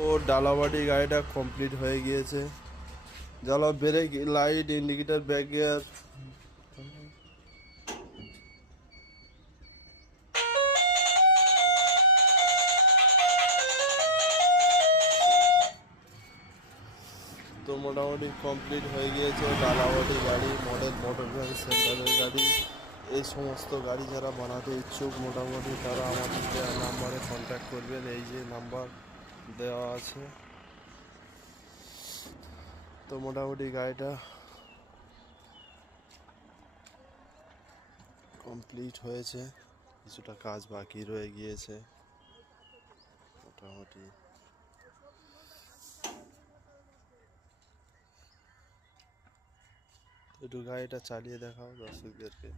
ও ডালাবাড়ি গাড়িটা কমপ্লিট হয়ে গিয়েছে। জ্বালা break light indicator back gear তো মোটামুটি কমপ্লিট হয়ে গিয়েছে। ডালাবাড়ি গাড়ি মডেল মোটর ভ্যান সেন্টারের গাড়ি। এই সমস্ত গাড়ি যারা বানাতে ইচ্ছুক মোটামুটি তারা আমাদের দেওয়া নাম্বারে কন্ট্যাক্ট করবেন। এই যে নাম্বার দেওয়া আছে। তো মোটামুটি গাড়িটা কমপ্লিট হয়েছে, কিছুটা কাজ বাকি রয়ে গিয়েছে। মোটামুটি একটু গাড়িটা চালিয়ে দেখাও দর্শকদেরকে।